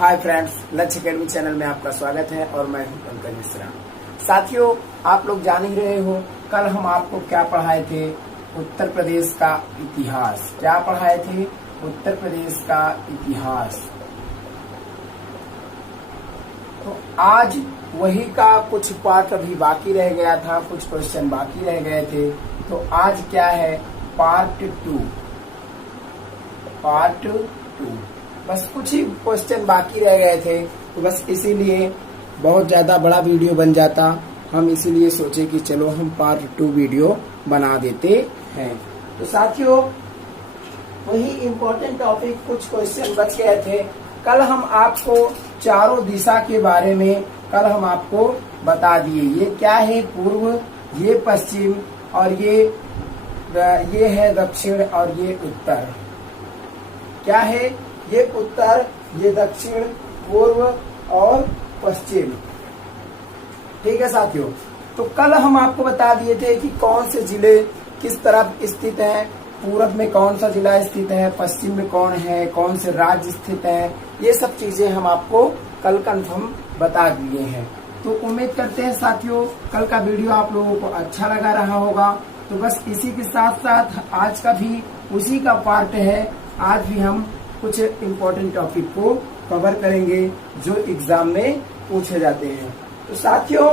Hi friends, लक्ष्य academy channel में आपका स्वागत है और मैं हूं पंकज मिश्रा। साथियों, आप लोग जान ही रहे हो, कल हम आपको क्या पढ़ाए थे? उत्तर प्रदेश का इतिहास। क्या पढ़ाए थे? उत्तर प्रदेश का इतिहास। तो आज वही का कुछ पार्ट अभी बाकी रह गया था, कुछ क्वेश्चन बाकी रह गए थे। तो आज क्या है? Part two. बस कुछ ही क्वेश्चन बाकी रह गए थे, तो बस इसीलिए बहुत ज्यादा बड़ा वीडियो बन जाता। हम इसीलिए सोचे कि चलो हम पार्ट 2 वीडियो बना देते हैं। तो साथियों, वही इम्पोर्टेंट टॉपिक, कुछ क्वेश्चन बच गए थे। कल हम आपको चारों दिशा के बारे में कल हम आपको बता दिए। ये क्या है? पूर्व, ये पश्चिम, और ये है दक्षिण, और ये उत्तर। क्या है? ये उत्तर, ये दक्षिण, पूर्व और पश्चिम। ठीक है साथियों। तो कल हम आपको बता दिए थे कि कौन से जिले किस तरफ स्थित हैं। पूरब में कौन सा जिला स्थित है, पश्चिम में कौन है, कौन से राज्य स्थित है। ये सब चीजें हम आपको कल कंफर्म बता दिए हैं। तो उम्मीद करते हैं साथियों, कल का वीडियो आप लोगों को अच्छा लगा रहा होगा। तो बस इसी के साथ साथ आज का भी उसी का पार्ट है। आज भी हम कुछ इम्पोर्टेंट टॉपिक को कवर करेंगे जो एग्जाम में पूछे जाते हैं। तो साथियों,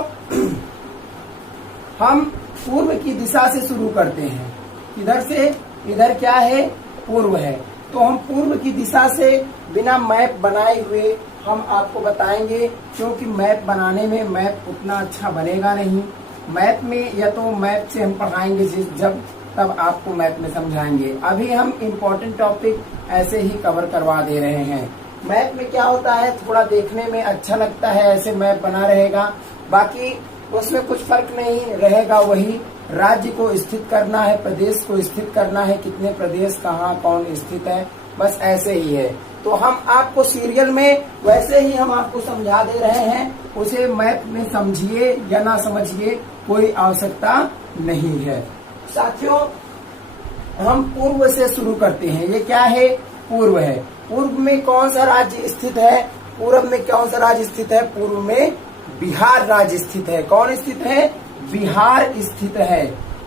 हम पूर्व की दिशा से शुरू करते हैं। इधर से, इधर क्या है? पूर्व है। तो हम पूर्व की दिशा से बिना मैप बनाए हुए हम आपको बताएंगे, क्योंकि मैप बनाने में मैप उतना अच्छा बनेगा नहीं। मैप में या तो मैप से हम पढ़ाएंगे जब तब आपको मैप में समझाएंगे। अभी हम इम्पोर्टेंट टॉपिक ऐसे ही कवर करवा दे रहे हैं। मैप में क्या होता है, थोड़ा देखने में अच्छा लगता है, ऐसे मैप बना रहेगा, बाकी उसमें कुछ फर्क नहीं रहेगा। वही राज्य को स्थित करना है, प्रदेश को स्थित करना है, कितने प्रदेश कहाँ कौन स्थित है, बस ऐसे ही है। तो हम आपको सीरियल में वैसे ही हम आपको समझा दे रहे हैं। उसे मैप में समझिए या ना समझिए, कोई आवश्यकता नहीं है। साथियों, हम पूर्व से शुरू करते हैं। ये क्या है? पूर्व है। पूर्व में कौन सा राज्य स्थित है? पूर्व में कौन सा राज्य स्थित है? पूर्व में बिहार राज्य स्थित है। कौन स्थित है? बिहार स्थित है।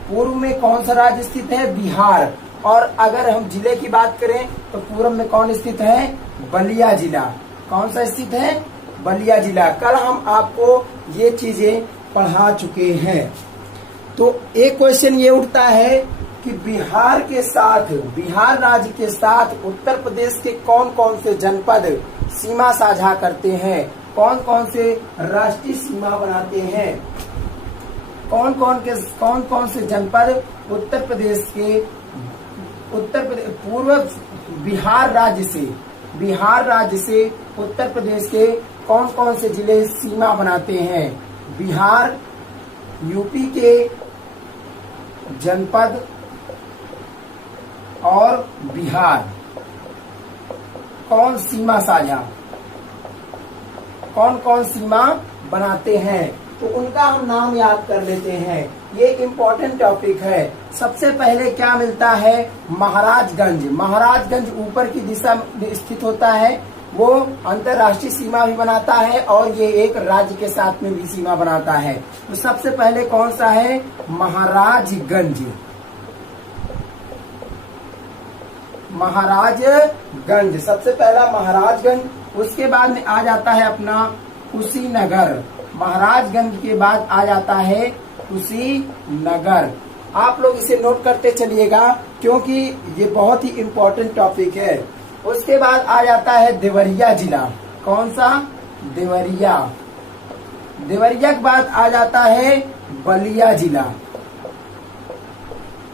पूर्व में कौन सा राज्य स्थित है? बिहार। और अगर हम जिले की बात करें तो पूर्व में कौन स्थित है? बलिया जिला। कौन सा स्थित है? बलिया जिला। कल हम आपको ये चीजें पढ़ा चुके हैं। तो एक क्वेश्चन ये उठता है कि बिहार के साथ, बिहार राज्य के साथ उत्तर प्रदेश के कौन कौन से जनपद सीमा साझा करते हैं? कौन कौन से राष्ट्रीय सीमा बनाते हैं? कौन कौन से जनपद उत्तर प्रदेश पूर्व बिहार राज्य से उत्तर प्रदेश के कौन कौन से जिले सीमा बनाते हैं? बिहार, यूपी के जनपद और बिहार कौन सीमा बनाते हैं? तो उनका हम नाम याद कर लेते हैं। ये इम्पोर्टेंट टॉपिक है। सबसे पहले क्या मिलता है? महाराजगंज। महाराजगंज ऊपर की दिशा में स्थित होता है। वो अंतर्राष्ट्रीय सीमा भी बनाता है और ये एक राज्य के साथ में भी सीमा बनाता है। तो सबसे पहले कौन सा है? महाराजगंज। महाराजगंज सबसे पहला महाराजगंज। उसके बाद में आ जाता है अपना कुशीनगर। महाराजगंज के बाद आ जाता है कुशीनगर। आप लोग इसे नोट करते चलिएगा, क्योंकि ये बहुत ही इम्पोर्टेंट टॉपिक है। उसके बाद आ जाता है देवरिया जिला। कौन सा? देवरिया। देवरिया के बाद आ जाता है बलिया जिला।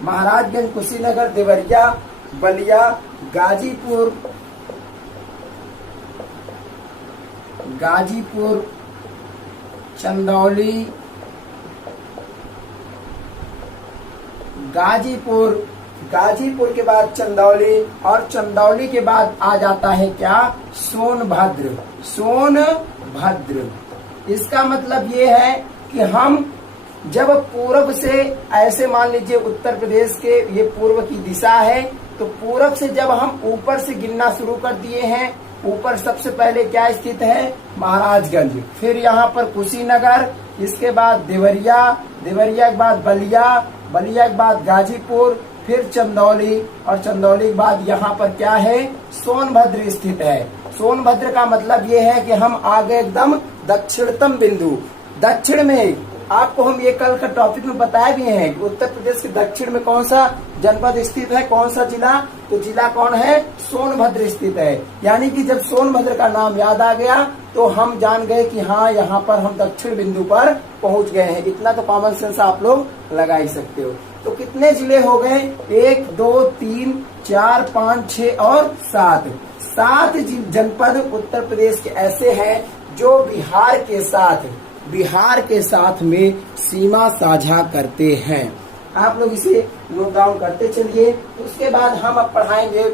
महाराजगंज, कुशीनगर, देवरिया, बलिया, गाजीपुर, चंदौली, गाजीपुर के बाद चंदौली, और चंदौली के बाद आ जाता है क्या? सोनभद्र। इसका मतलब ये है कि हम जब पूर्व से, ऐसे मान लीजिए उत्तर प्रदेश के ये पूर्व की दिशा है, तो पूरब से जब हम ऊपर से गिनना शुरू कर दिए हैं ऊपर सबसे पहले क्या स्थित है, महाराजगंज, फिर यहाँ पर कुशीनगर, इसके बाद देवरिया, देवरिया के बाद बलिया, बलिया के बाद गाजीपुर, फिर चंदौली, और चंदौली के बाद यहाँ पर क्या है, सोनभद्र स्थित है। सोनभद्र का मतलब ये है कि हम आ गए एकदम दक्षिणतम बिंदु। दक्षिण में आपको हम ये कल का टॉपिक में बताए भी हैं कि उत्तर प्रदेश के दक्षिण में कौन सा जनपद स्थित है, कौन सा जिला, तो जिला कौन है, सोनभद्र स्थित है। यानी कि जब सोनभद्र का नाम याद आ गया तो हम जान गए कि हाँ यहाँ पर हम दक्षिण बिंदु पर पहुंच गए हैं। इतना तो कॉमन सेंस आप लोग लगा ही सकते हो। तो कितने जिले हो गए, 1 2 3 4 5 6 और 7 जनपद उत्तर प्रदेश के ऐसे हैं जो बिहार के साथ में सीमा साझा करते हैं। आप लोग इसे नोट डाउन करते चलिए। उसके बाद हम अब पढ़ाएंगे,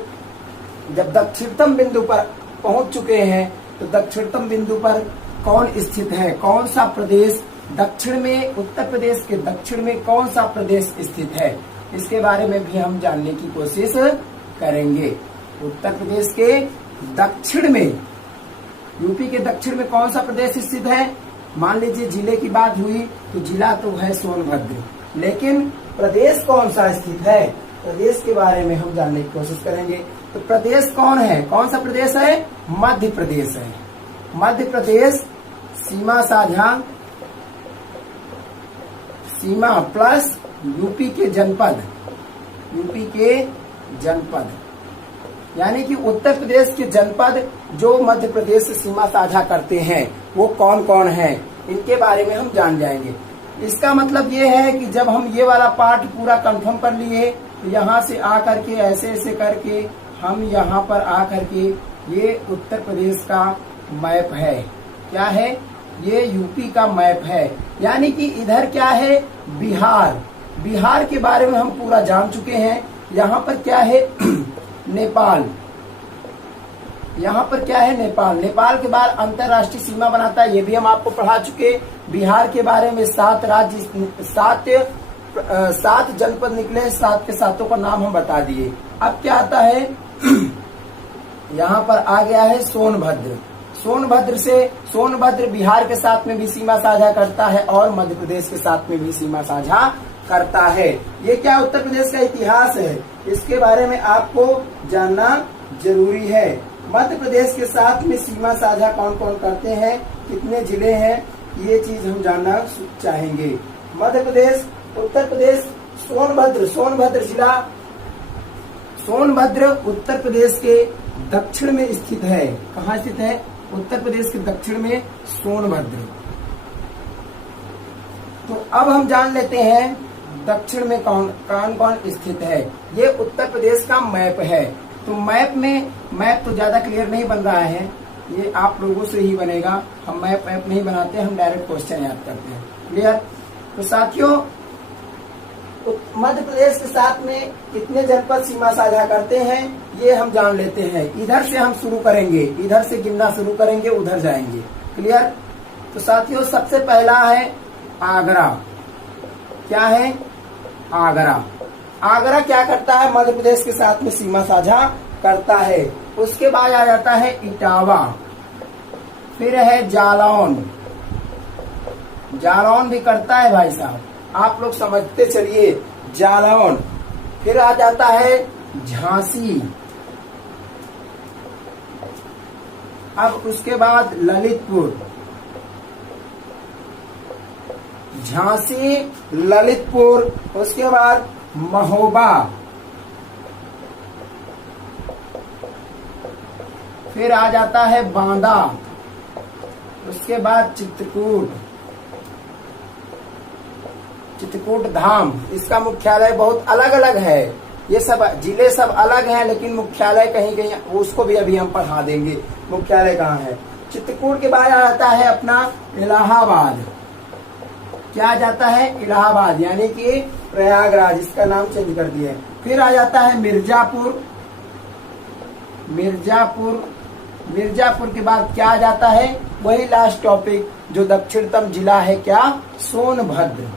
जब दक्षिणतम बिंदु पर पहुंच चुके हैं तो दक्षिणतम बिंदु पर कौन स्थित है, कौन सा प्रदेश दक्षिण में, उत्तर प्रदेश के दक्षिण में कौन सा प्रदेश स्थित है, इसके बारे में भी हम जानने की कोशिश करेंगे। उत्तर प्रदेश के दक्षिण में, यूपी के दक्षिण में कौन सा प्रदेश स्थित है। मान लीजिए जिले की बात हुई तो जिला तो है सोनभद्र, लेकिन प्रदेश कौन सा स्थित है, प्रदेश के बारे में हम जानने की कोशिश करेंगे। तो प्रदेश कौन है, कौन सा प्रदेश है, मध्य प्रदेश है। मध्य प्रदेश सीमा साझा, सीमा प्लस यूपी के जनपद, यानी कि उत्तर प्रदेश के जनपद जो मध्य प्रदेश से सीमा साझा करते हैं वो कौन कौन है, इनके बारे में हम जान जाएंगे। इसका मतलब ये है कि जब हम ये वाला पार्ट पूरा कंफर्म कर लिए तो यहाँ से आ करके ऐसे करके हम यहाँ पर आ करके ये उत्तर प्रदेश का मैप है, क्या है, ये यूपी का मैप है। यानी कि इधर क्या है, बिहार के बारे में हम पूरा जान चुके हैं। यहाँ पर क्या है नेपाल, यहाँ पर क्या है नेपाल, नेपाल के बाद अंतरराष्ट्रीय सीमा बनाता है, ये भी हम आपको पढ़ा चुके। बिहार के बारे में 7 जनपद निकले, 7 के 7 का नाम हम बता दिए। अब क्या आता है यहाँ पर आ गया है सोनभद्र। सोनभद्र बिहार के साथ में भी सीमा साझा करता है और मध्य प्रदेश के साथ में भी सीमा साझा करता है। ये क्या उत्तर प्रदेश का इतिहास है, इसके बारे में आपको जानना जरूरी है। मध्य प्रदेश के साथ में सीमा साझा कौन कौन करते हैं, कितने जिले हैं, ये चीज हम जानना चाहेंगे। मध्य प्रदेश, उत्तर प्रदेश, सोनभद्र जिला, सोनभद्र उत्तर प्रदेश के दक्षिण में स्थित है। कहाँ स्थित है, उत्तर प्रदेश के दक्षिण में सोनभद्र। तो अब हम जान लेते हैं दक्षिण में कौन कौन स्थित है। ये उत्तर प्रदेश का मैप है। तो मैप तो ज्यादा क्लियर नहीं बन रहा है, ये आप लोगों से ही बनेगा। हम मैप नहीं बनाते, हम डायरेक्ट क्वेश्चन याद करते हैं। क्लियर। तो साथियों, मध्य प्रदेश के साथ में कितने जनपद सीमा साझा करते हैं ये हम जान लेते हैं। इधर से हम शुरू करेंगे, इधर से गिनना शुरू करेंगे, उधर जाएंगे। क्लियर। तो साथियों, सबसे पहला है आगरा। क्या है, आगरा क्या करता है, मध्य प्रदेश के साथ में सीमा साझा करता है। उसके बाद आ जाता है इटावा, फिर है जालौन भी करता है भाई साहब, आप लोग समझते चलिए। जालौन, फिर आ जाता है झांसी, अब उसके बाद ललितपुर, झांसी, ललितपुर, उसके बाद महोबा, फिर आ जाता है बांदा, उसके बाद चित्रकूट धाम। इसका मुख्यालय बहुत अलग अलग है, ये सब जिले सब अलग हैं, लेकिन मुख्यालय कहीं कहीं, उसको भी अभी हम पढ़ा देंगे मुख्यालय कहाँ है। चित्रकूट के बाद आ जाता है अपना इलाहाबाद। क्या जाता है, इलाहाबाद, यानी कि प्रयागराज, इसका नाम चेंज कर दिया। फिर आ जाता है मिर्जापुर के बाद क्या आ जाता है, वही लास्ट टॉपिक जो दक्षिणतम जिला है, क्या, सोनभद्र।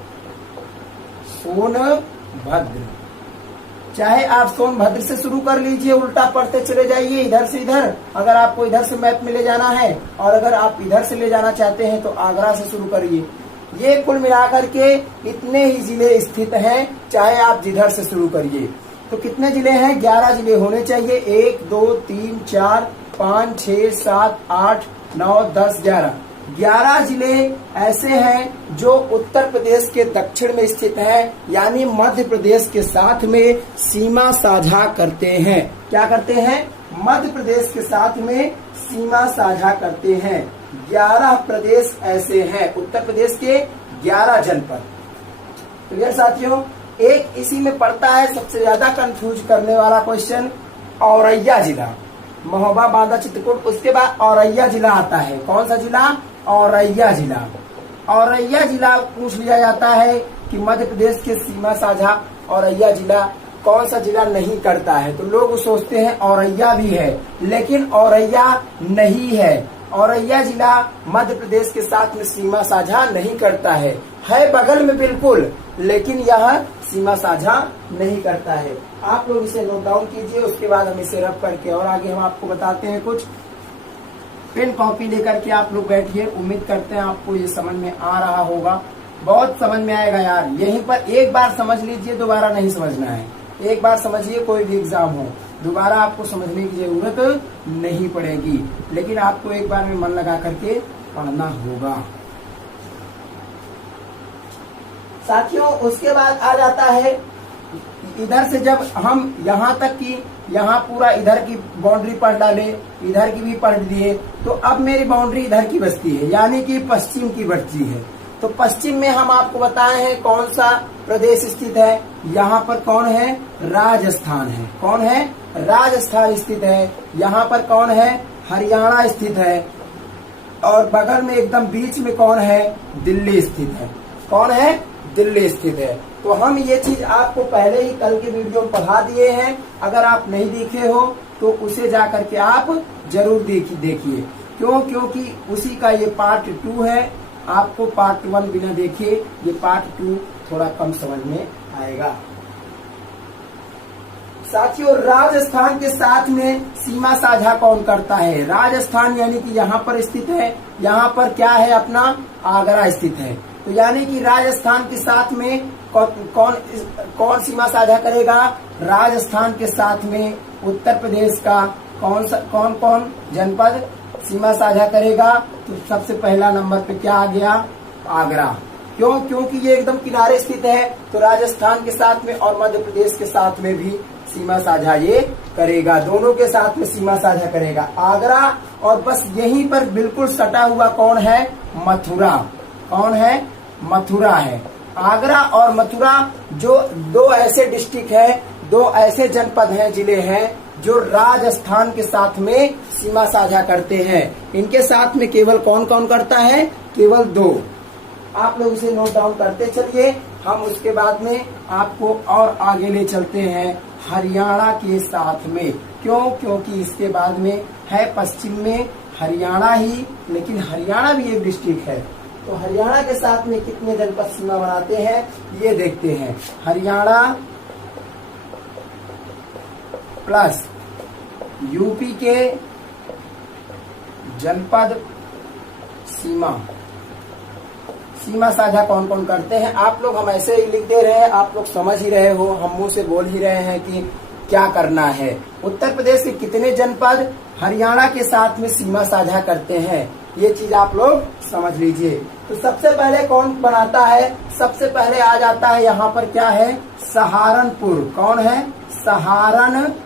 चाहे आप सोनभद्र से शुरू कर लीजिए, उल्टा पढ़ते चले जाइए इधर से इधर, अगर आपको इधर से मैप में ले जाना है, और अगर आप इधर से ले जाना चाहते हैं तो आगरा से शुरू करिए। ये कुल मिलाकर के इतने ही जिले स्थित हैं, चाहे आप जिधर से शुरू करिए। तो कितने जिले हैं? 11 जिले होने चाहिए। 1 2 3 4 5 6 7 8 9 10 11 11 जिले ऐसे हैं जो उत्तर प्रदेश के दक्षिण में स्थित हैं, यानी मध्य प्रदेश के साथ में सीमा साझा करते हैं। क्या करते हैं? मध्य प्रदेश के साथ में सीमा साझा करते हैं। 11 प्रदेश ऐसे हैं, उत्तर प्रदेश के 11 जनपद। क्लियर साथियों? एक इसी में पड़ता है सबसे ज्यादा कंफ्यूज करने वाला क्वेश्चन, औरैया जिला, महोबा, बांदा, चित्रकूट, उसके बाद औरैया जिला आता है। कौन सा जिला? औरैया जिला। औरैया जिला पूछ लिया जाता है कि मध्य प्रदेश के सीमा साझा औरैया जिला कौन सा जिला नहीं करता है, तो लोग सोचते हैं औरैया भी है, लेकिन औरैया नहीं है। औरैया जिला मध्य प्रदेश के साथ में सीमा साझा नहीं करता है बगल में बिल्कुल, लेकिन यह सीमा साझा नहीं करता है। आप लोग इसे नोट डाउन कीजिए, उसके बाद हम इसे रफ करके और आगे हम आपको बताते हैं। कुछ पेन कॉपी लेकर के आप लोग बैठिए, उम्मीद करते हैं आपको ये समझ में आ रहा होगा। बहुत समझ में आएगा यार, यहीं पर एक बार समझ लीजिए, दोबारा नहीं समझना है। एक बार समझिए, कोई भी एग्जाम हो, दोबारा आपको समझने की जरूरत नहीं पड़ेगी, लेकिन आपको एक बार में मन लगा करके पढ़ना होगा। साथियों, उसके बाद आ जाता है इधर से, जब हम यहाँ तक की यहाँ पूरा इधर की बाउंड्री पढ़ डाले, इधर की भी पढ़ दिए, तो अब मेरी बाउंड्री इधर की बचती है, यानी कि पश्चिम की बचती है। तो पश्चिम में हम आपको बताए हैं कौन सा प्रदेश स्थित है। यहाँ पर कौन है? राजस्थान है। कौन है? राजस्थान स्थित है। यहाँ पर कौन है? हरियाणा स्थित है। और बगल में एकदम बीच में कौन है? दिल्ली स्थित है। कौन है? दिल्ली स्थित है। तो हम ये चीज आपको पहले ही कल के वीडियो में पढ़ा दिए हैं, अगर आप नहीं देखे हो तो उसे जा करके आप जरूर देखिए। क्यों? क्योंकि उसी का ये पार्ट 2 है। आपको पार्ट 1 बिना देखे ये पार्ट 2 थोड़ा कम समझ में आएगा। साथियों, राजस्थान के साथ में सीमा साझा कौन करता है? राजस्थान यानी कि यहाँ पर स्थित है। यहाँ पर क्या है? अपना आगरा स्थित है। तो यानी कि राजस्थान के साथ में कौन सीमा साझा करेगा? राजस्थान के साथ में उत्तर प्रदेश का कौन जनपद सीमा साझा करेगा? तो सबसे पहला नंबर पे क्या आ गया? आगरा। क्यों? क्योंकि ये एकदम किनारे स्थित है, तो राजस्थान के साथ में और मध्य प्रदेश के साथ में भी सीमा साझा ये करेगा, दोनों के साथ में सीमा साझा करेगा आगरा। और बस यहीं पर बिल्कुल सटा हुआ कौन है? मथुरा। कौन है? मथुरा है। आगरा और मथुरा जो दो ऐसे डिस्ट्रिक्ट है, दो ऐसे जनपद हैं, जिले हैं जो राजस्थान के साथ में सीमा साझा करते हैं। इनके साथ में केवल कौन कौन करता है? केवल 2। आप लोग इसे नोट डाउन करते चलिए, हम उसके बाद में आपको और आगे ले चलते हैं हरियाणा के साथ में। क्यों? क्योंकि इसके बाद में है पश्चिम में हरियाणा ही, लेकिन हरियाणा भी एक डिस्ट्रिक्ट है। तो हरियाणा के साथ में कितने जनपद सीमा बनाते हैं ये देखते हैं। हरियाणा प्लस यूपी के जनपद सीमा साझा कौन कौन करते हैं? आप लोग, हम ऐसे ही लिख दे रहे हैं, आप लोग समझ ही रहे हो, हम मुंह से बोल ही रहे हैं कि क्या करना है। उत्तर प्रदेश के कितने जनपद हरियाणा के साथ में सीमा साझा करते हैं, ये चीज आप लोग समझ लीजिए। तो सबसे पहले कौन बनाता है? सबसे पहले आ जाता है यहाँ पर क्या है? सहारनपुर। कौन है? सहारनपुर।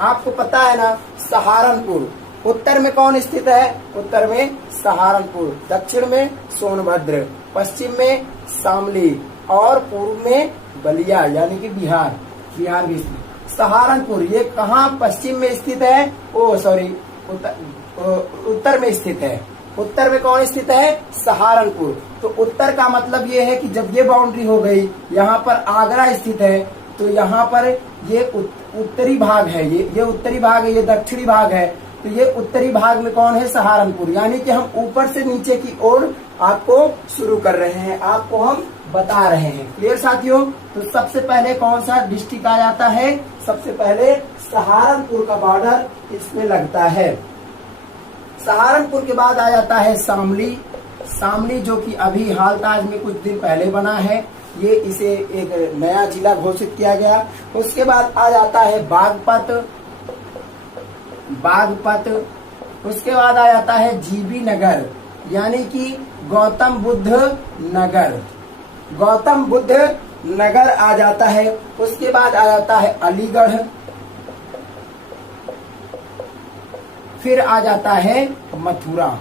आपको पता है ना सहारनपुर। उत्तर में कौन स्थित है? उत्तर में सहारनपुर, दक्षिण में सोनभद्र, पश्चिम में शामली और पूर्व में बलिया, यानी कि बिहार भी स्थित। सहारनपुर ये कहाँ पश्चिम में स्थित है? उत्तर में स्थित है। उत्तर में कौन स्थित है? सहारनपुर। तो उत्तर का मतलब ये है कि जब ये बाउंड्री हो गई, यहाँ पर आगरा स्थित है, तो यहाँ पर ये उत्तरी भाग है, ये उत्तरी भाग है, ये दक्षिणी भाग है। तो ये उत्तरी भाग में कौन है, सहारनपुर। यानी कि हम ऊपर से नीचे की ओर आपको शुरू कर रहे हैं, आपको हम बता रहे हैं। क्लियर साथियों। तो सबसे पहले कौन सा डिस्ट्रिक्ट आ जाता है, सबसे पहले सहारनपुर का बॉर्डर इसमें लगता है। सहारनपुर के बाद आ जाता है शामली। शामली जो कि अभी हाल ताज में कुछ दिन पहले बना है, ये इसे एक नया जिला घोषित किया गया। उसके बाद आ जाता है बागपत। बागपत उसके बाद आ जाता है जीबी नगर, यानी कि गौतम बुद्ध नगर। गौतम बुद्ध नगर आ जाता है। उसके बाद आ जाता है अलीगढ़। फिर आ जाता है मथुरा।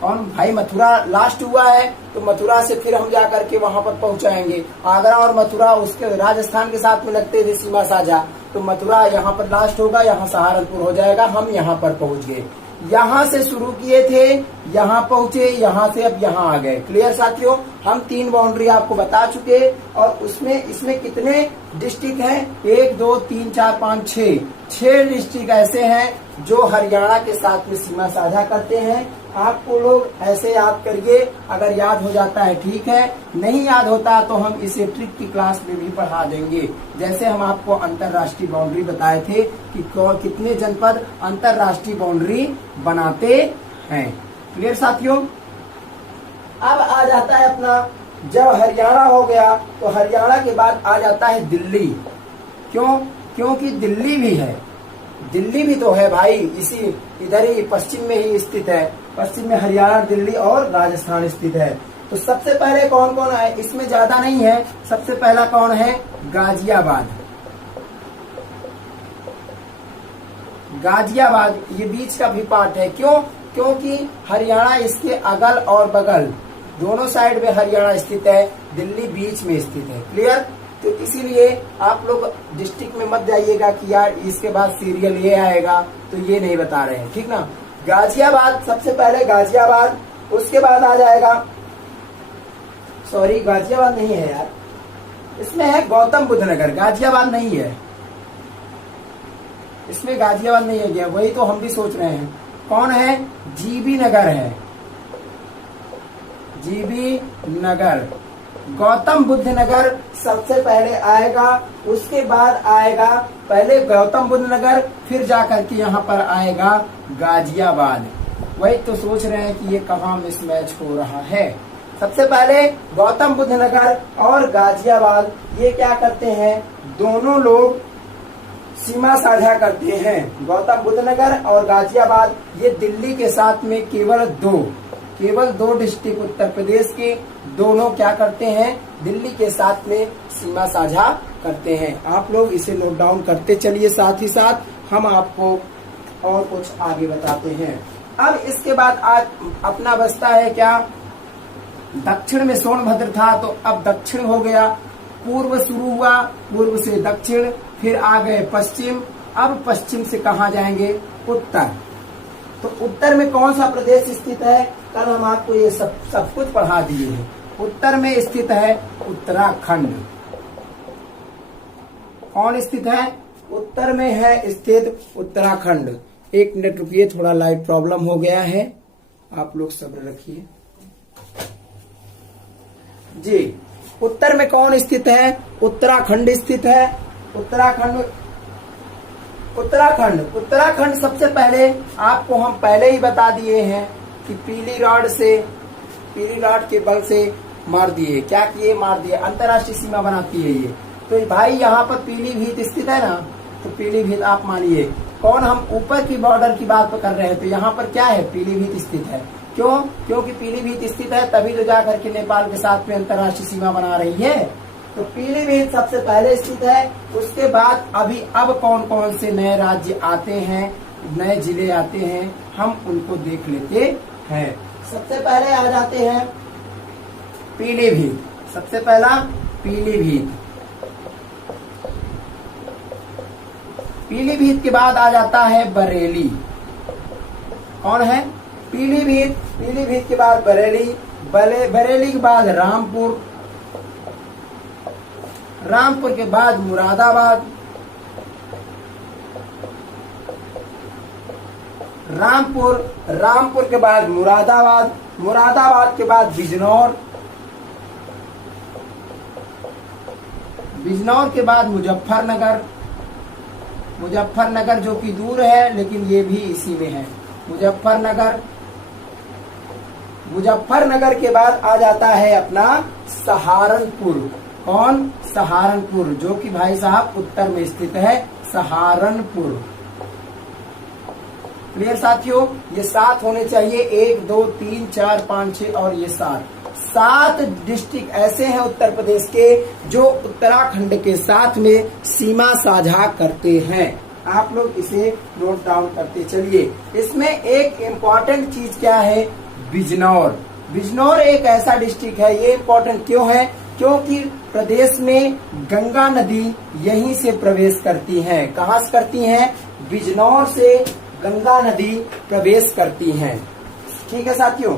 कौन भाई, मथुरा लास्ट हुआ है, तो मथुरा से फिर हम जाकर के वहां पर पहुंचाएंगे। आगरा और मथुरा उसके राजस्थान के साथ में लगते थे सीमा साझा, तो मथुरा यहाँ पर लास्ट होगा, यहाँ सहारनपुर हो जाएगा। हम यहाँ पर पहुंच गए, यहाँ से शुरू किए थे, यहाँ पहुंचे, यहाँ से अब यहाँ आ गए। क्लियर साथियों। हम 3 बाउंड्री आपको बता चुके, और उसमें इसमें कितने डिस्ट्रिक्ट हैं, 1 2 3 4 5 6 डिस्ट्रिक्ट ऐसे हैं जो हरियाणा के साथ में सीमा साझा करते हैं। आपको लोग ऐसे याद करिए, अगर याद हो जाता है ठीक है, नहीं याद होता तो हम इसे ट्रिक की क्लास में भी पढ़ा देंगे। जैसे हम आपको अंतरराष्ट्रीय बाउंड्री बताए थे कि कितने जनपद अंतरराष्ट्रीय बाउंड्री बनाते हैं। क्लियर साथियों। अब आ जाता है अपना, जब हरियाणा हो गया तो हरियाणा के बाद आ जाता है दिल्ली। क्यों, क्योंकि दिल्ली भी है, दिल्ली भी तो है भाई, इसी इधर ही पश्चिम में ही स्थित है। पश्चिम में हरियाणा, दिल्ली और राजस्थान स्थित है। तो सबसे पहले कौन कौन है, इसमें ज्यादा नहीं है, सबसे पहला कौन है, गाजियाबाद। गाजियाबाद ये बीच का भी पार्ट है। क्यों, क्योंकि हरियाणा इसके अगल और बगल दोनों साइड में हरियाणा स्थित है, दिल्ली बीच में स्थित है। क्लियर। तो इसीलिए आप लोग डिस्ट्रिक्ट में मत जाइएगा कि यार इसके बाद सीरियल ये आएगा, तो ये नहीं बता रहे हैं, ठीक ना। गाजियाबाद सबसे पहले, गाजियाबाद। उसके बाद आ जाएगा, सॉरी गाजियाबाद नहीं है यार, इसमें है गौतम बुद्ध नगर, गाजियाबाद नहीं है इसमें, गाजियाबाद नहीं है। वही तो हम भी सोच रहे हैं। कौन है, जीबी नगर है, जीबी नगर। गौतम बुद्ध नगर सबसे पहले आएगा, उसके बाद आएगा पहले गौतम बुद्ध नगर, फिर जाकर के यहाँ पर आएगा गाजियाबाद। वही तो सोच रहे हैं कि ये कहाँ मिसमैच हो रहा है। सबसे पहले गौतम बुद्ध नगर और गाजियाबाद, ये क्या करते हैं, दोनों लोग सीमा साझा करते हैं। गौतम बुद्ध नगर और गाजियाबाद ये दिल्ली के साथ में केवल दो डिस्ट्रिक्ट उत्तर प्रदेश के, दोनों क्या करते हैं, दिल्ली के साथ में सीमा साझा करते हैं। आप लोग इसे नोट डाउन करते चलिए, साथ ही साथ हम आपको और कुछ आगे बताते हैं। अब इसके बाद आज अपना बचता है क्या, दक्षिण में सोनभद्र था, तो अब दक्षिण हो गया। पूर्व शुरू हुआ, पूर्व से दक्षिण, फिर आ गए पश्चिम। अब पश्चिम से कहाँ जाएंगे, उत्तर। तो उत्तर में कौन सा प्रदेश स्थित है, कल हम आपको ये सब कुछ पढ़ा दिए हैं। उत्तर में स्थित है उत्तराखंड। कौन स्थित है, उत्तर में है स्थित उत्तराखंड। एक मिनट रुकिए, थोड़ा लाइट प्रॉब्लम हो गया है, आप लोग सब्र रखिए जी। उत्तर में कौन स्थित है, उत्तराखंड स्थित है। उत्तराखंड सबसे पहले आपको हम पहले ही बता दिए हैं कि पीली रॉड के बल से मार दिए, क्या किए, मार दिए। अंतर्राष्ट्रीय सीमा बनाती है ये। तो भाई यहाँ पर पीलीभीत स्थित है ना, तो पीलीभीत आप मानिए। कौन, हम ऊपर की बॉर्डर की बात कर रहे हैं, तो यहाँ पर क्या है, पीलीभीत स्थित है। क्यों, क्योंकि पीलीभीत स्थित है, तभी तो जाकर के नेपाल के साथ में अंतर्राष्ट्रीय सीमा बना रही है। तो पीलीभीत सबसे पहले स्थित है। उसके बाद अब कौन कौन से नए राज्य आते हैं, नए जिले आते हैं, हम उनको देख लेते हैं। सबसे पहले आ जाते हैं पीलीभीत। सबसे पहला पीलीभीत। पीलीभीत के बाद आ जाता है बरेली। कौन है, पीलीभीत के बाद बरेली के बाद रामपुर के बाद मुरादाबाद। रामपुर, रामपुर के बाद मुरादाबाद, मुरादाबाद के बाद बिजनौर, बिजनौर के बाद मुजफ्फरनगर, मुजफ्फरनगर जो कि दूर है लेकिन ये भी इसी में है, मुजफ्फरनगर। मुजफ्फरनगर के बाद आ जाता है अपना सहारनपुर। कौन? सहारनपुर, जो कि भाई साहब उत्तर में स्थित है, सहारनपुर। क्लियर साथियों? ये 7 होने चाहिए, 1 2 3 4 5 6 और ये 7 डिस्ट्रिक्ट ऐसे हैं उत्तर प्रदेश के जो उत्तराखंड के साथ में सीमा साझा करते हैं। आप लोग इसे नोट डाउन करते चलिए। इसमें एक इम्पॉर्टेंट चीज क्या है? बिजनौर। बिजनौर एक ऐसा डिस्ट्रिक्ट है, ये इम्पोर्टेंट क्यों है? क्योंकि प्रदेश में गंगा नदी यहीं से प्रवेश करती है। कहाँ से करती हैं? बिजनौर से गंगा नदी प्रवेश करती हैं। ठीक है साथियों,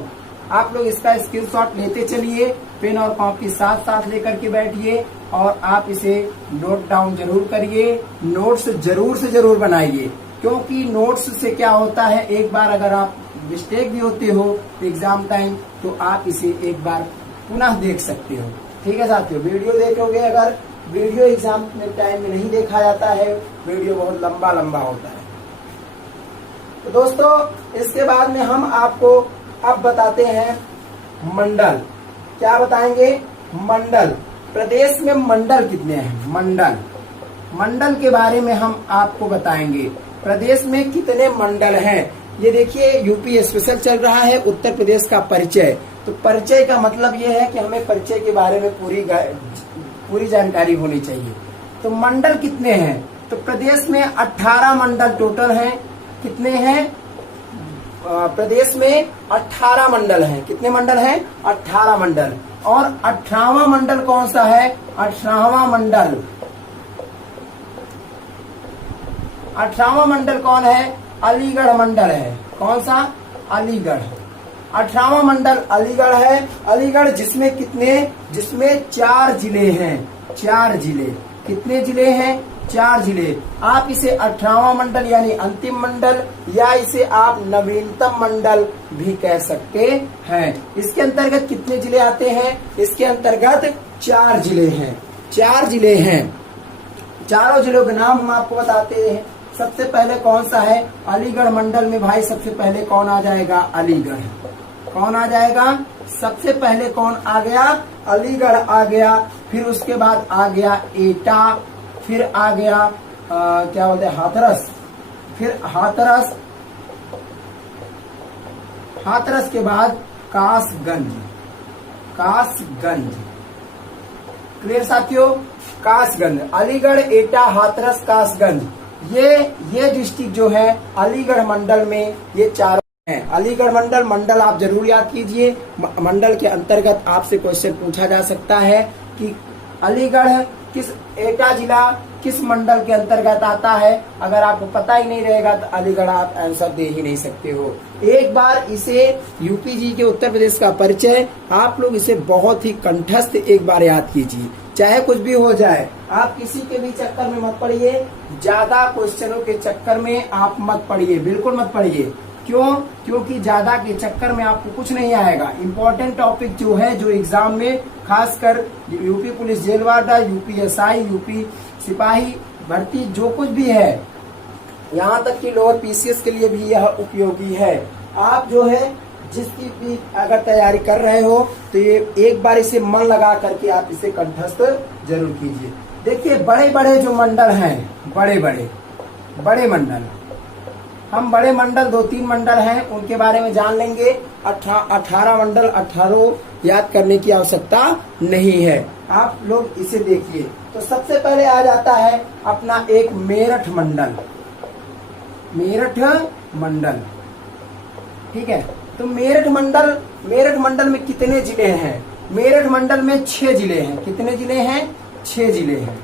आप लोग इसका स्क्रीनशॉट लेते चलिए, पेन और कॉपी साथ साथ लेकर के बैठिए और आप इसे नोट डाउन जरूर करिए, नोट्स जरूर से जरूर बनाइए। क्योंकि नोट्स से क्या होता है, एक बार अगर आप मिस्टेक भी होते हो एग्जाम टाइम तो आप इसे एक बार पुनः देख सकते हो। ठीक है साथियों, वीडियो देखोगे, अगर वीडियो एग्जाम में टाइम में नहीं देखा जाता है, वीडियो बहुत लंबा लंबा होता है। तो दोस्तों इसके बाद में हम आपको अब बताते हैं मंडल। क्या बताएंगे? मंडल। प्रदेश में मंडल कितने हैं? मंडल, मंडल के बारे में हम आपको बताएंगे। प्रदेश में कितने मंडल हैं? ये देखिए, यूपी स्पेशल चल रहा है, उत्तर प्रदेश का परिचय। तो परिचय का मतलब ये है कि हमें परिचय के बारे में पूरी जानकारी होनी चाहिए। तो मंडल कितने हैं? तो प्रदेश में 18 मंडल टोटल हैं। कितने हैं? प्रदेश में 18 मंडल हैं। कितने मंडल हैं? 18 मंडल। और 18वां मंडल कौन सा है? 18वां मंडल, 18वां मंडल कौन है? अलीगढ़ मंडल है। कौन सा? अलीगढ़। 18वां मंडल अलीगढ़ है। अलीगढ़ जिसमें कितने? जिसमें 4 जिले हैं। 4 जिले। कितने जिले हैं? 4 जिले। आप इसे 18वां मंडल यानी अंतिम मंडल या इसे आप नवीनतम मंडल भी कह सकते हैं। इसके अंतर्गत कितने जिले आते हैं? इसके अंतर्गत 4 जिले हैं। 4 जिले हैं। चारों जिलों के नाम हम आपको बताते हैं। सबसे पहले कौन सा है? अलीगढ़ मंडल में भाई सबसे पहले कौन आ जाएगा? अलीगढ़। कौन आ जाएगा? सबसे पहले कौन आ गया? अलीगढ़ आ गया। फिर उसके बाद आ गया एटा, फिर आ गया क्या बोलते हैं, हाथरस। फिर हाथरस, हाथरस के बाद कासगंज। कासगंज। क्लियर साथियों? कासगंज, अलीगढ़, एटा, हाथरस, कासगंज, ये डिस्ट्रिक्ट जो है अलीगढ़ मंडल में ये 4 हैं। अलीगढ़ मंडल, मंडल आप जरूर याद कीजिए। मंडल के अंतर्गत आपसे क्वेश्चन पूछा जा सकता है कि अलीगढ़ किस, एटा जिला किस मंडल के अंतर्गत आता है। अगर आपको पता ही नहीं रहेगा तो अलीगढ़ आप आंसर दे ही नहीं सकते हो। एक बार इसे यूपी जी के उत्तर प्रदेश का परिचय आप लोग इसे बहुत ही कंठस्थ एक बार याद कीजिए। चाहे कुछ भी हो जाए, आप किसी के भी चक्कर में मत पड़िए, ज्यादा क्वेश्चनों के चक्कर में आप मत पड़िए, बिल्कुल मत पड़िए। क्यों? क्योंकि ज्यादा के चक्कर में आपको कुछ नहीं आएगा। इम्पोर्टेंट टॉपिक जो है, जो एग्जाम में खासकर UP police jail warder, UP SI, UP सिपाही भर्ती जो कुछ भी है, यहाँ तक कि लोअर पीसीएस के लिए भी यह उपयोगी है। आप जो है जिसकी भी अगर तैयारी कर रहे हो तो ये एक बार इसे मन लगा करके आप इसे कंठस्थ जरूर कीजिए। देखिए बड़े बड़े जो मंडल हैं, बड़े मंडल, हम बड़े मंडल 2-3 मंडल हैं उनके बारे में जान लेंगे। 18 मंडल, 18 याद करने की आवश्यकता नहीं है। आप लोग इसे देखिए। तो सबसे पहले आ जाता है अपना एक मेरठ मंडल। मेरठ मंडल, ठीक है। तो मेरठ मंडल में कितने जिले हैं? मेरठ मंडल में 6 जिले हैं। कितने जिले हैं? 6 जिले हैं।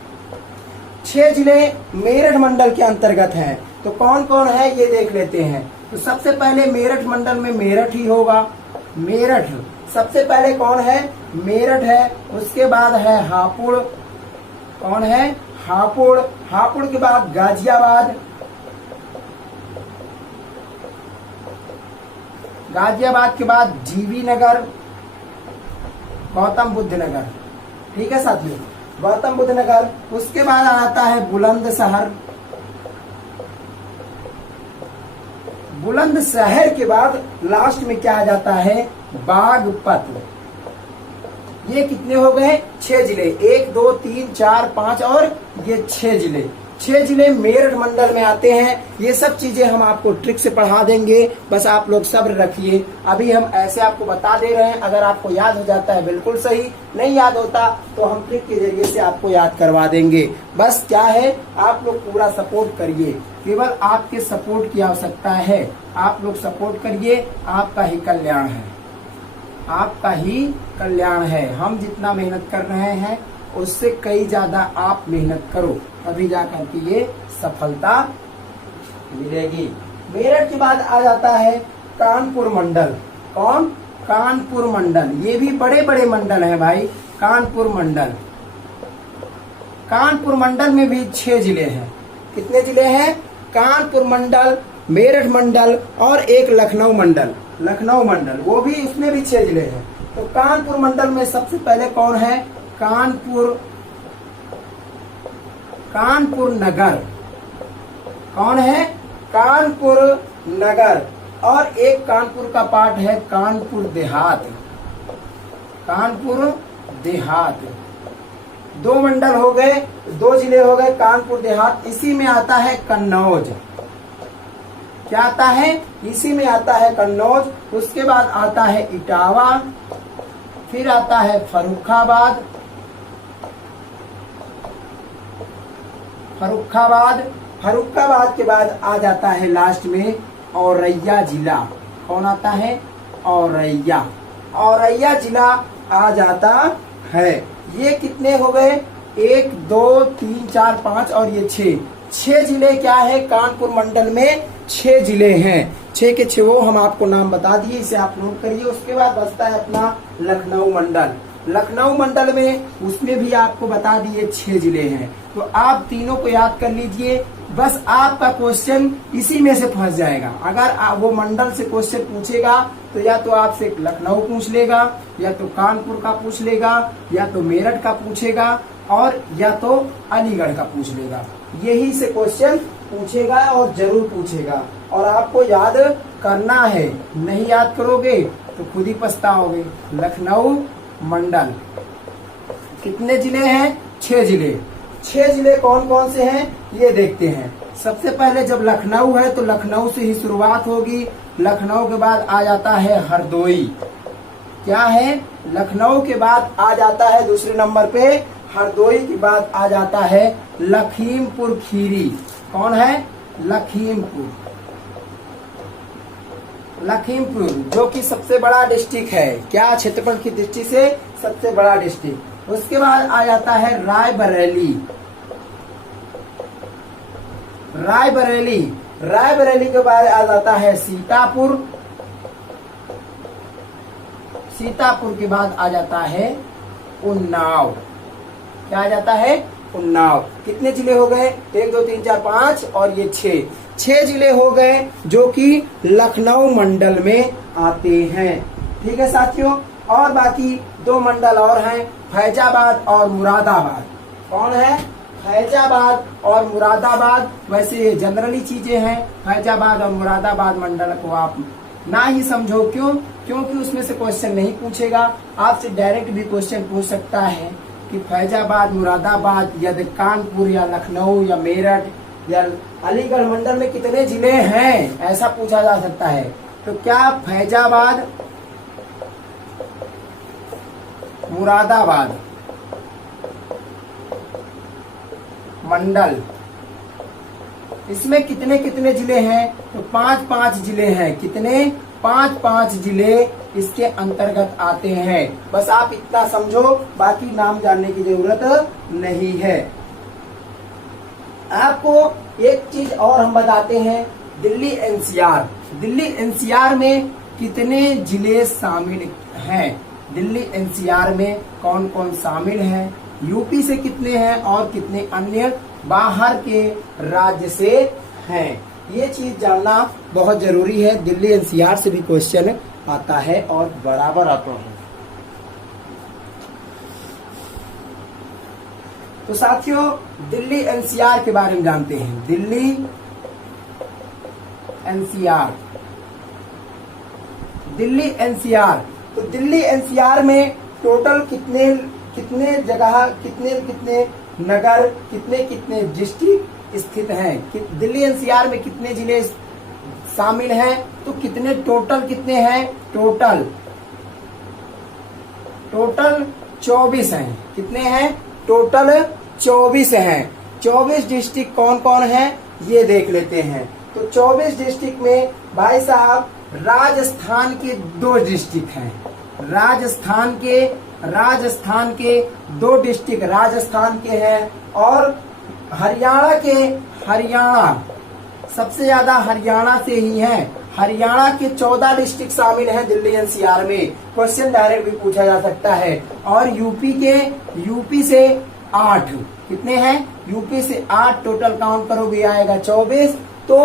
6 जिले मेरठ मंडल के अंतर्गत हैं। तो कौन कौन है ये देख लेते हैं। तो सबसे पहले मेरठ मंडल में मेरठ ही होगा। मेरठ सबसे पहले कौन है? मेरठ है। उसके बाद है हापुड़। कौन है? हापुड़। हापुड़ के बाद गाजियाबाद। गाजियाबाद के बाद जीवी नगर, गौतम बुद्ध नगर। ठीक है साथियों, गौतम बुद्ध नगर। उसके बाद आता है बुलंदशहर। बुलंदशहर के बाद लास्ट में क्या आ जाता है, बागपत। ये कितने हो गए, 6 जिले, 1 2 3 4 5 और ये 6 जिले। 6 जिले मेरठ मंडल में आते हैं। ये सब चीजें हम आपको ट्रिक से पढ़ा देंगे, बस आप लोग सब्र रखिए। अभी हम ऐसे आपको बता दे रहे हैं, अगर आपको याद हो जाता है बिल्कुल सही, नहीं याद होता तो हम ट्रिक के जरिए से आपको याद करवा देंगे। बस क्या है, आप लोग पूरा सपोर्ट करिए, केवल आपके सपोर्ट की आवश्यकता है। आप लोग सपोर्ट करिए, आपका ही कल्याण है, आपका ही कल्याण है। हम जितना मेहनत कर रहे हैं उससे कई ज्यादा आप मेहनत करो, तभी जाकर के ये सफलता मिलेगी। मेरठ के बाद आ जाता है कानपुर मंडल। कौन, कानपुर मंडल। ये भी बड़े बड़े मंडल है भाई, कानपुर मंडल। कानपुर मंडल में भी 6 जिले हैं। कितने जिले हैं, कानपुर मंडल, मेरठ मंडल और एक लखनऊ मंडल। लखनऊ मंडल वो भी, इसमें भी 6 जिले हैं। तो कानपुर मंडल में सबसे पहले कौन है, कानपुर नगर। कौन है, कानपुर नगर। और एक कानपुर का पार्ट है कानपुर देहात। कानपुर देहात। 2 मंडल हो गए, 2 जिले हो गए, कानपुर देहात। इसी में आता है कन्नौज। क्या आता है, इसी में आता है कन्नौज। उसके बाद आता है इटावा, फिर आता है फर्रुखाबाद। फर्रुखाबाद के बाद आ जाता है लास्ट में औरैया जिला। कौन आता है, औरैया। औरैया जिला आ जाता है। ये कितने हो गए, 1 2 3 4 5 और ये 6 जिले क्या है, कानपुर मंडल में 6 जिले हैं। 6 के 6 वो हम आपको नाम बता दिए, इसे आप नोट करिए। उसके बाद बचता है अपना लखनऊ मंडल। लखनऊ मंडल में उसमें भी आपको बता दिए 6 जिले हैं। तो आप तीनों को याद कर लीजिए, बस आपका क्वेश्चन इसी में से फंस जाएगा। अगर वो मंडल से क्वेश्चन पूछेगा तो या तो आपसे लखनऊ पूछ लेगा, या तो कानपुर का पूछ लेगा, या तो मेरठ का पूछेगा, और या तो अलीगढ़ का पूछ लेगा। यही से क्वेश्चन पूछेगा और जरूर पूछेगा, और आपको याद करना है। नहीं याद करोगे तो खुद ही पछताओगे। लखनऊ मंडल कितने जिले हैं, 6 जिले। 6 जिले कौन कौन से हैं ये देखते हैं। सबसे पहले जब लखनऊ है तो लखनऊ से ही शुरुआत होगी। लखनऊ के बाद आ जाता है हरदोई। क्या है, लखनऊ के बाद आ जाता है दूसरे नंबर पे हरदोई के बाद आ जाता है लखीमपुर खीरी। कौन है, लखीमपुर। लखीमपुर जो कि सबसे बड़ा डिस्ट्रिक्ट है, क्या, क्षेत्रफल की दृष्टि से सबसे बड़ा डिस्ट्रिक्ट। उसके बाद आ जाता है रायबरेली। रायबरेली, रायबरेली के बाद आ जाता है सीतापुर। सीतापुर के बाद आ जाता है उन्नाव। क्या आ जाता है, उन्नाव। कितने जिले हो गए, 1 2 3 4 5 और ये 6 जिले हो गए जो कि लखनऊ मंडल में आते हैं। ठीक है साथियों, और बाकी 2 मंडल और हैं, फैजाबाद और मुरादाबाद। कौन है, फैजाबाद और मुरादाबाद। वैसे ये जनरली चीजें हैं, फैजाबाद और मुरादाबाद मंडल को आप ना ही समझो। क्यों, क्योंकि उसमें से क्वेश्चन नहीं पूछेगा, आपसे डायरेक्ट भी क्वेश्चन पूछ सकता है कि फैजाबाद, मुरादाबाद, या कानपुर, या लखनऊ, या मेरठ, या अलीगढ़ मंडल में कितने जिले हैं, ऐसा पूछा जा सकता है। तो क्या फैजाबाद, मुरादाबाद मंडल, इसमें कितने कितने जिले हैं, तो 5-5 जिले हैं। कितने, 5-5 जिले इसके अंतर्गत आते हैं। बस आप इतना समझो, बाकी नाम जानने की जरूरत नहीं है। आपको एक चीज और हम बताते हैं, दिल्ली एनसीआर। दिल्ली एनसीआर में कितने जिले शामिल हैं, दिल्ली एनसीआर में कौन कौन शामिल है, यूपी से कितने हैं और कितने अन्य बाहर के राज्य से हैं। ये चीज जानना बहुत जरूरी है। दिल्ली एनसीआर से भी क्वेश्चन आता है और बराबर आता है। तो साथियों, दिल्ली एनसीआर के बारे में जानते हैं। Delhi NCR, Delhi NCR. तो दिल्ली एनसीआर में टोटल कितने जगह, कितने नगर, कितने डिस्ट्रिक्ट स्थित हैं? दिल्ली एनसीआर में कितने जिले शामिल हैं? तो कितने कितने हैं? टोटल 24 हैं। कितने हैं? टोटल 24 हैं। 24 डिस्ट्रिक्ट कौन कौन है ये देख लेते हैं। तो 24 डिस्ट्रिक्ट में भाई साहब राजस्थान के 2 डिस्ट्रिक्ट हैं। राजस्थान के 2 डिस्ट्रिक्ट राजस्थान के हैं। और हरियाणा सबसे ज्यादा हरियाणा से ही है। हरियाणा के 14 डिस्ट्रिक्ट शामिल हैं दिल्ली एनसीआर में। क्वेश्चन डायरेक्ट भी पूछा जा सकता है। और यूपी से 8। कितने हैं? यूपी से 8 टोटल काउंट करोगे आएगा 24। तो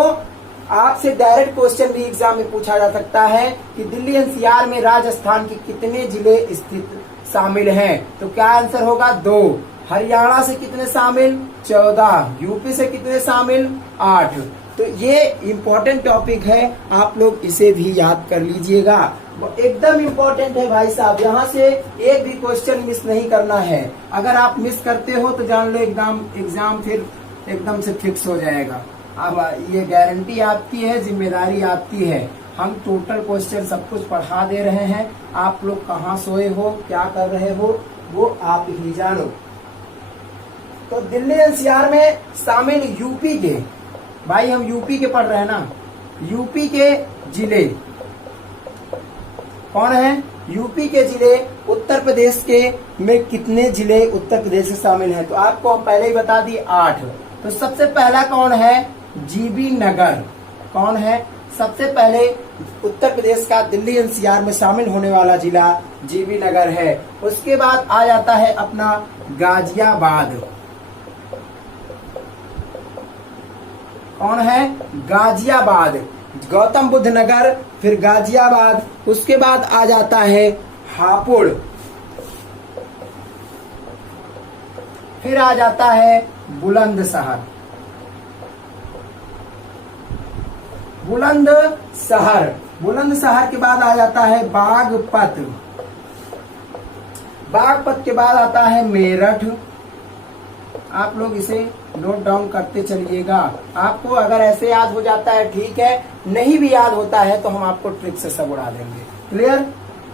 आपसे डायरेक्ट क्वेश्चन भी एग्जाम में पूछा जा सकता है कि दिल्ली एनसीआर में राजस्थान के कितने जिले स्थित शामिल हैं? तो क्या आंसर होगा? 2। हरियाणा से कितने शामिल? 14। यूपी से कितने शामिल? 8। तो ये इम्पोर्टेंट टॉपिक है, आप लोग इसे भी याद कर लीजिएगा। एकदम इम्पोर्टेंट है भाई साहब, यहाँ से एक भी क्वेश्चन मिस नहीं करना है। अगर आप मिस करते हो तो जान लो एग्जाम फिर एकदम से फिक्स हो जाएगा। अब ये गारंटी आपकी है, जिम्मेदारी आपकी है। हम टोटल क्वेश्चन सब कुछ पढ़ा दे रहे हैं। आप लोग कहाँ सोए हो, क्या कर रहे हो, वो आप ही जानो। तो दिल्ली एनसीआर में शामिल यूपी के, भाई हम यूपी के पढ़ रहे हैं ना, यूपी के जिले कौन है? यूपी के जिले। उत्तर प्रदेश के में कितने जिले उत्तर प्रदेश से शामिल हैं? तो आपको हम पहले ही बता दिए 8। तो सबसे पहला कौन है? जीबी नगर। कौन है? सबसे पहले उत्तर प्रदेश का दिल्ली एनसीआर में शामिल होने वाला जिला जीबी नगर है। उसके बाद आ जाता है अपना गाजियाबाद। कौन है? गाजियाबाद। गौतम बुद्ध नगर, फिर गाजियाबाद, उसके बाद आ जाता है हापुड़, फिर आ जाता है बुलंदशहर। बुलंदशहर के बाद आ जाता है बागपत। बागपत के बाद आता है मेरठ। आप लोग इसे नोट डाउन करते चलिएगा। आपको अगर ऐसे याद हो जाता है ठीक है, नहीं भी याद होता है तो हम आपको ट्रिक से सब उड़ा देंगे। क्लियर?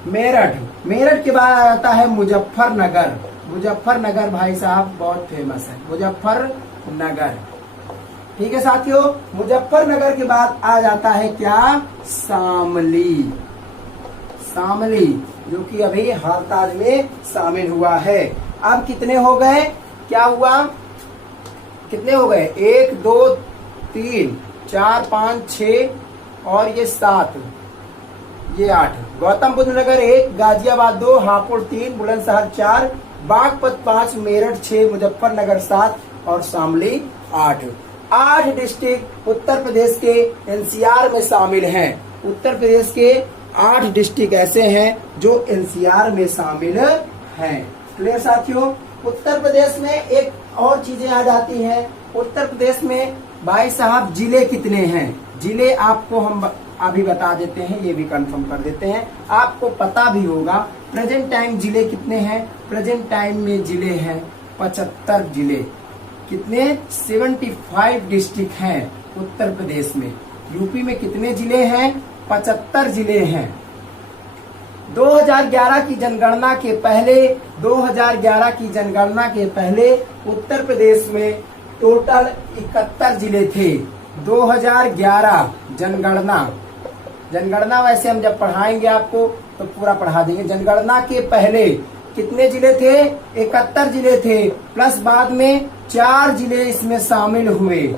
मेरठ के बाद आ जाता है मुजफ्फरनगर। मुजफ्फरनगर भाई साहब बहुत फेमस है, मुजफ्फरनगर। ठीक है साथियों, मुजफ्फरनगर के बाद आ जाता है क्या? शामली, जो कि अभी हालताज में शामिल हुआ है। अब कितने हो गए? क्या हुआ? कितने हो गए? 1 2 3 4 5 6 और ये 7, ये 8। गौतम बुद्ध नगर 1, गाजियाबाद 2, हापुड़ 3, बुलंदशहर 4, बागपत 5, मेरठ 6, मुजफ्फरनगर 7 और शामली 8। 8 डिस्ट्रिक्ट उत्तर प्रदेश के एनसीआर में शामिल हैं। उत्तर प्रदेश के 8 डिस्ट्रिक्ट ऐसे हैं जो एनसीआर में शामिल हैं। क्लियर साथियों? उत्तर प्रदेश में एक और चीजें आ जाती हैं। उत्तर प्रदेश में भाई साहब जिले कितने हैं? जिले आपको हम अभी बता देते हैं, ये भी कंफर्म कर देते हैं, आपको पता भी होगा। प्रेजेंट टाइम जिले कितने हैं? प्रेजेंट टाइम में जिले हैं 75 जिले। कितने? 75 डिस्ट्रिक्ट हैं उत्तर प्रदेश में। यूपी में कितने जिले हैं? 75 जिले हैं। 2011 की जनगणना के पहले उत्तर प्रदेश में टोटल 71 जिले थे। 2011 जनगणना वैसे हम जब पढ़ाएंगे आपको तो पूरा पढ़ा देंगे। जनगणना के पहले कितने जिले थे? 71 जिले थे, प्लस बाद में 4 जिले इसमें शामिल हुए।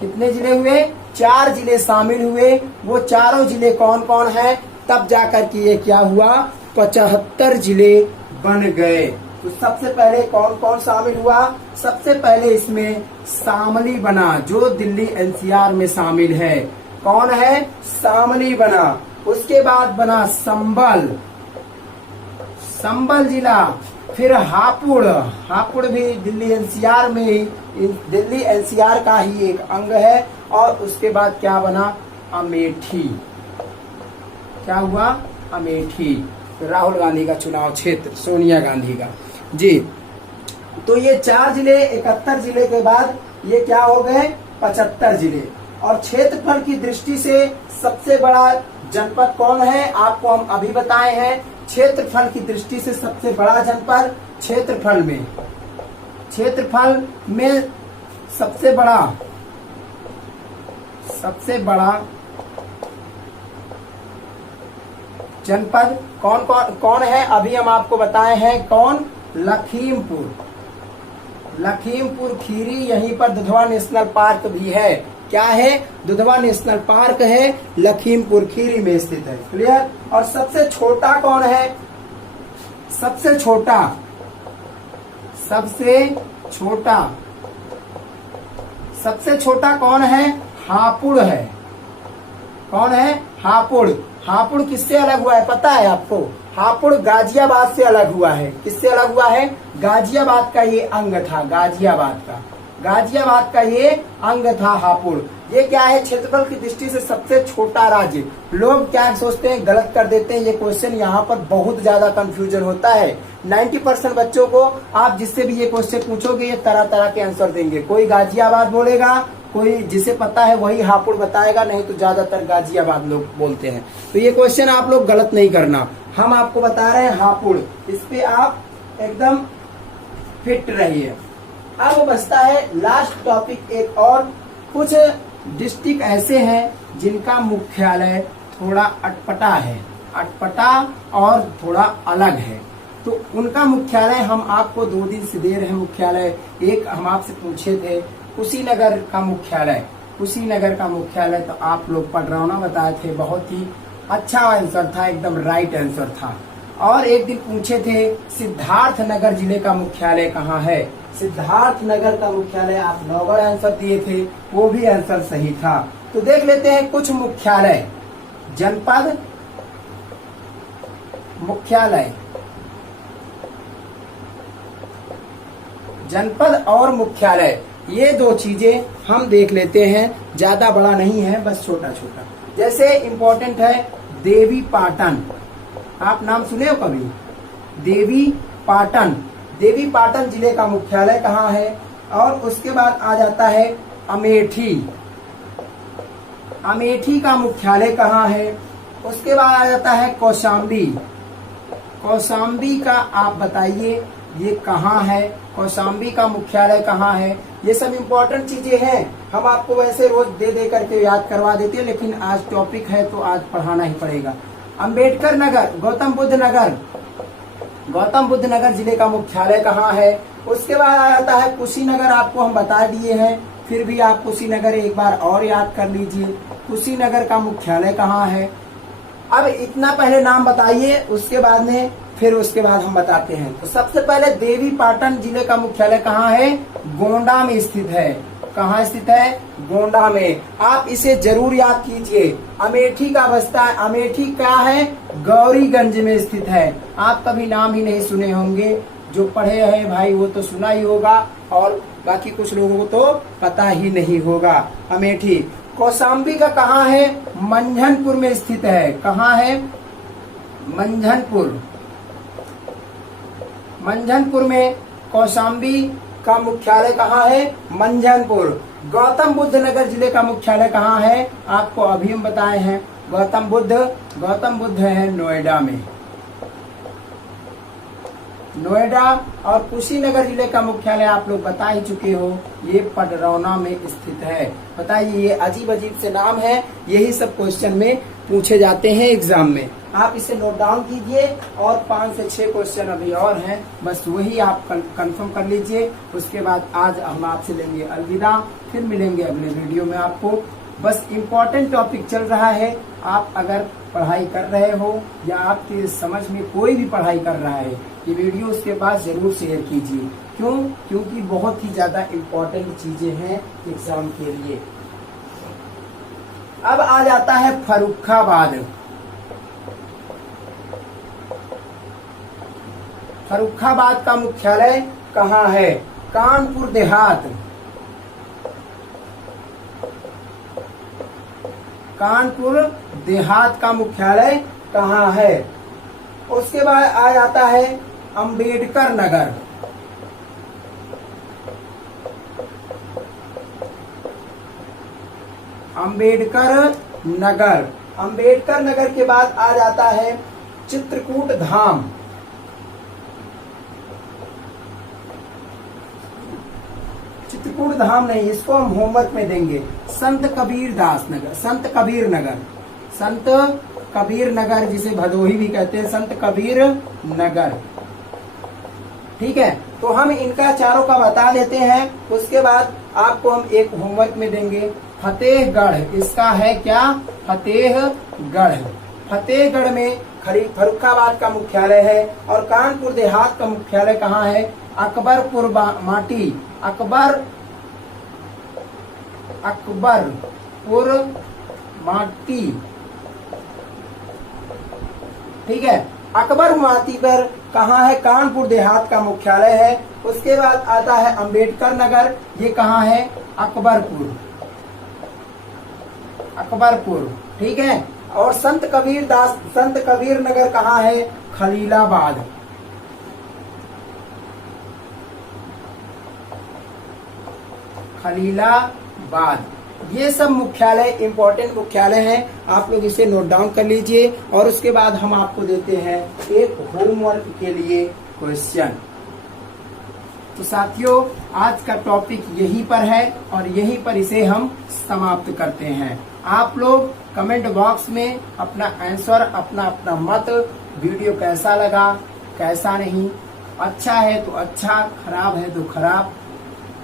कितने जिले हुए? 4 जिले शामिल हुए। वो चारों जिले कौन कौन है? तब जाकर के ये क्या हुआ? 75 जिले बन गए। तो सबसे पहले कौन कौन शामिल हुआ? सबसे पहले इसमें शामली बना, जो दिल्ली एनसीआर में शामिल है। कौन है? शामली बना। उसके बाद बना संबल, संबल जिला। फिर हापुड़, हापुड़ भी दिल्ली एनसीआर में ही, दिल्ली एनसीआर का ही एक अंग है। और उसके बाद क्या बना? अमेठी। क्या हुआ? अमेठी, राहुल गांधी का चुनाव क्षेत्र, सोनिया गांधी का जी। तो ये 4 जिले, 71 जिले के बाद ये क्या हो गए? 75 जिले। और क्षेत्रफल की दृष्टि से सबसे बड़ा जनपद कौन है? आपको हम अभी बताए हैं। क्षेत्रफल की दृष्टि से सबसे बड़ा जनपद, क्षेत्रफल में, क्षेत्रफल में सबसे बड़ा जनपद कौन कौन कौन है? अभी हम आपको बताए हैं। कौन? लखीमपुर, लखीमपुर खीरी। यहीं पर दुधवा नेशनल पार्क भी है। क्या है? दुधवा नेशनल पार्क है, लखीमपुर खीरी में स्थित है। क्लियर? और सबसे छोटा कौन है? सबसे छोटा, सबसे छोटा, सबसे छोटा कौन है? हापुड़ है। कौन है? हापुड़। हापुड़ किससे अलग हुआ है पता है आपको? हापुड़ गाजियाबाद से अलग हुआ है। किससे अलग हुआ है? गाजियाबाद का ये अंग था, गाजियाबाद का, गाजियाबाद का ये अंग था हापुड़। ये क्या है? क्षेत्रफल की दृष्टि से सबसे छोटा राज्य। लोग क्या सोचते हैं? गलत कर देते हैं। ये क्वेश्चन यहाँ पर बहुत ज्यादा कंफ्यूजन होता है। 90% बच्चों को आप जिससे भी ये क्वेश्चन पूछोगे, ये तरह तरह के आंसर देंगे। कोई गाजियाबाद बोलेगा, कोई जिसे पता है वही हापुड़ बताएगा, नहीं तो ज्यादातर गाजियाबाद लोग बोलते हैं। तो ये क्वेश्चन आप लोग गलत नहीं करना। हम आपको बता रहे हैं हापुड़, इस पे आप एकदम फिट रहिए। अब बचता है लास्ट टॉपिक एक और। कुछ डिस्ट्रिक्ट ऐसे हैं जिनका मुख्यालय थोड़ा अटपटा है, अटपटा और थोड़ा अलग है। तो उनका मुख्यालय हम आपको 2 दिन से दे रहे हैं मुख्यालय। एक हम आपसे पूछे थे कुशीनगर का मुख्यालय, कुशीनगर का मुख्यालय तो आप लोग पडरौना बताए थे। बहुत ही अच्छा आंसर था, एकदम राइट आंसर था। और एक दिन पूछे थे सिद्धार्थ नगर जिले का मुख्यालय कहाँ है? सिद्धार्थ नगर का मुख्यालय आप नौगढ़ आंसर दिए थे, वो भी आंसर सही था। तो देख लेते हैं कुछ मुख्यालय, जनपद मुख्यालय, जनपद और मुख्यालय, ये 2 चीजें हम देख लेते हैं। ज्यादा बड़ा नहीं है, बस छोटा छोटा। जैसे इम्पोर्टेंट है देवी पाटन, आप नाम सुने हो कभी? देवी पाटन, देवी पाटन जिले का मुख्यालय कहाँ है? और उसके बाद आ जाता है अमेठी, अमेठी का मुख्यालय कहाँ है? उसके बाद आ जाता है कौशाम्बी, कौशाम्बी का आप बताइए ये कहाँ है? कौशाम्बी का मुख्यालय कहाँ है? ये सब इम्पोर्टेंट चीजें हैं। हम आपको वैसे रोज दे दे करके याद करवा देते हैं, लेकिन आज टॉपिक है तो आज पढ़ाना ही पड़ेगा। अंबेडकर नगर, गौतम बुद्ध नगर, गौतम बुद्ध नगर जिले का मुख्यालय कहाँ है? उसके बाद आ जाता है कुशीनगर, आपको हम बता दिए हैं, फिर भी आप कुशीनगर एक बार और याद कर लीजिए। कुशीनगर का मुख्यालय कहाँ है? अब इतना पहले नाम बताइए, उसके बाद में फिर उसके बाद हम बताते हैं। तो सबसे पहले देवी पाटन जिले का मुख्यालय कहाँ है? गोंडा में स्थित है। कहाँ स्थित है? गोंडा में। आप इसे जरूर याद कीजिए। अमेठी का बस्ता है, अमेठी क्या है? गौरीगंज में स्थित है। आप कभी नाम ही नहीं सुने होंगे, जो पढ़े हैं भाई वो तो सुना ही होगा, और बाकी कुछ लोगों को तो पता ही नहीं होगा। अमेठी। कौशाम्बी का कहाँ है? मंझनपुर में स्थित है। कहाँ है? मंझनपुर, मंझनपुर में कौशाम्बी का मुख्यालय कहाँ है? मंझनपुर। गौतम बुद्ध नगर जिले का मुख्यालय कहाँ है? आपको अभी हम बताए हैं, गौतम बुद्ध है नोएडा में, नोएडा। और कुशीनगर जिले का मुख्यालय आप लोग बता ही चुके हो, ये पडरौना में स्थित है। बताइए, ये अजीब अजीब से नाम है, यही सब क्वेश्चन में पूछे जाते हैं एग्जाम में। आप इसे नोट डाउन कीजिए, और 5 से 6 क्वेश्चन अभी और हैं, बस वही आप कंफर्म कर लीजिए। उसके बाद आज हम आपसे लेंगे अलविदा, फिर मिलेंगे अगले वीडियो में। आपको बस इम्पोर्टेंट टॉपिक चल रहा है, आप अगर पढ़ाई कर रहे हो या आपके समझ में कोई भी पढ़ाई कर रहा है, ये वीडियो उसके पास जरूर शेयर कीजिए। क्यों? क्योंकि बहुत ही ज्यादा इम्पोर्टेंट चीजें हैं एग्जाम के लिए। अब आ जाता है फर्रुखाबाद। फर्रुखाबाद का मुख्यालय कहाँ है? कानपुर देहात। कानपुर देहात का मुख्यालय कहाँ है? उसके बाद आ जाता है अंबेडकर नगर। अंबेडकर नगर। अंबेडकर नगर के बाद आ जाता है चित्रकूट धाम। चित्रकूट धाम नहीं, इसको हम होमवर्क में देंगे। संत कबीर दास नगर, संत कबीर नगर, संत कबीर नगर जिसे भदोही भी कहते हैं, संत कबीर नगर। ठीक है, तो हम इनका चारों का बता देते हैं। उसके बाद आपको हम एक होमवर्क में देंगे फतेहगढ़। इसका है क्या? फतेहगढ़। फतेहगढ़ में फर्रुखाबाद का मुख्यालय है और कानपुर देहात का मुख्यालय कहाँ है? अकबरपुर माटी। अकबरपुर माटी। ठीक है, अकबर माटी पर कहाँ है? कानपुर देहात का मुख्यालय है। उसके बाद आता है अंबेडकर नगर, ये कहाँ है? अकबरपुर। अकबरपुर, ठीक है। और संत कबीर नगर कहाँ है? खलीलाबाद। खलीलाबाद। ये सब मुख्यालय इंपॉर्टेंट मुख्यालय हैं, आप लोग इसे नोट डाउन कर लीजिए। और उसके बाद हम आपको देते हैं एक होमवर्क के लिए क्वेश्चन। तो साथियों, आज का टॉपिक यहीं पर है और यहीं पर इसे हम समाप्त करते हैं। आप लोग कमेंट बॉक्स में अपना आंसर, अपना मत, वीडियो कैसा लगा, कैसा नहीं, अच्छा है तो अच्छा, खराब है तो खराब,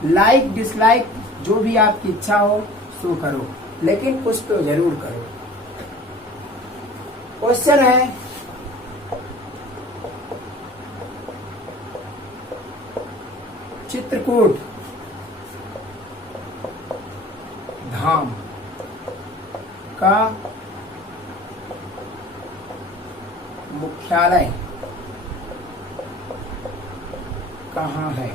लाइक डिसलाइक जो भी आपकी इच्छा हो सो करो, लेकिन कुछ तो जरूर करो। क्वेश्चन है, चित्रकूट धाम का मुख्यालय कहाँ है?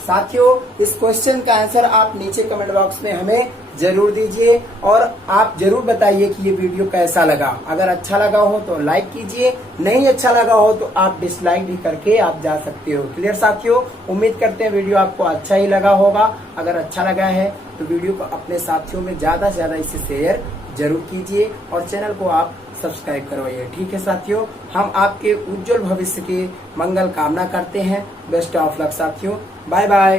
साथियों, इस क्वेश्चन का आंसर आप नीचे कमेंट बॉक्स में हमें जरूर दीजिए और आप जरूर बताइए कि ये वीडियो कैसा लगा। अगर अच्छा लगा हो तो लाइक कीजिए, नहीं अच्छा लगा हो तो आप डिसलाइक भी करके आप जा सकते हो। क्लियर साथियों, उम्मीद करते हैं वीडियो आपको अच्छा ही लगा होगा। अगर अच्छा लगा है तो वीडियो को अपने साथियों में ज्यादा से ज्यादा इसे शेयर जरूर कीजिए और चैनल को आप सब्सक्राइब करवाइए। ठीक है साथियों, हम आपके उज्जवल भविष्य की मंगल कामना करते हैं। बेस्ट ऑफ लक साथियों, बाय बाय।